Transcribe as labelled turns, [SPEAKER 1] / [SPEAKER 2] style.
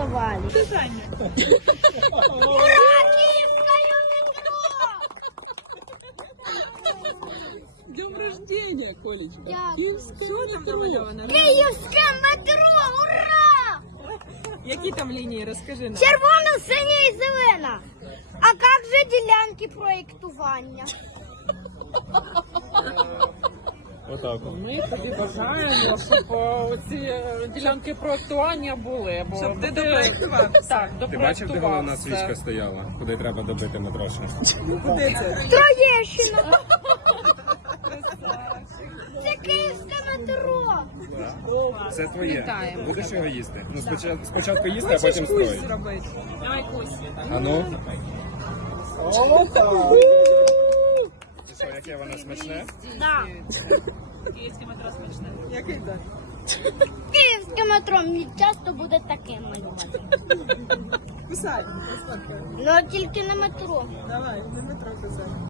[SPEAKER 1] нарисовали. Ура, киевское метро!
[SPEAKER 2] Днем рождения, Колечка.
[SPEAKER 1] Дякую.
[SPEAKER 3] Що там намальовано?
[SPEAKER 1] Київське метро, ура!
[SPEAKER 3] Які там лінії, розкажи нам.
[SPEAKER 1] Червона, синя і зелена. А як же ділянки проєктування?
[SPEAKER 4] Отак.
[SPEAKER 5] Ми тобі бажаємо, щоб ці ділянки проектування були. Бо
[SPEAKER 3] Щоб ти
[SPEAKER 5] буде-
[SPEAKER 3] допроектував.
[SPEAKER 5] Так,
[SPEAKER 4] Ти бачив, де головна
[SPEAKER 5] допроектувався.
[SPEAKER 4] свічка стояла? Куди треба добити метро ще?
[SPEAKER 3] Куди це?
[SPEAKER 1] Троєщина. Це київське метро.
[SPEAKER 4] Це твоє.
[SPEAKER 5] Вітаємо.
[SPEAKER 4] Будеш його їсти? Ну, спочатку їсти, а
[SPEAKER 3] Хочеш
[SPEAKER 4] потім
[SPEAKER 3] кусь
[SPEAKER 4] строїть.
[SPEAKER 3] зробити?
[SPEAKER 5] Давай, Кусь.
[SPEAKER 4] А ну? Ти що, яке воно смачне?
[SPEAKER 1] Да.
[SPEAKER 5] Київське метро смачне.
[SPEAKER 3] Який так?
[SPEAKER 1] Київське метро мені часто буде таке малювати.
[SPEAKER 3] Кусай.
[SPEAKER 1] Ну тільки на метро.
[SPEAKER 3] Давай, не метро кусай.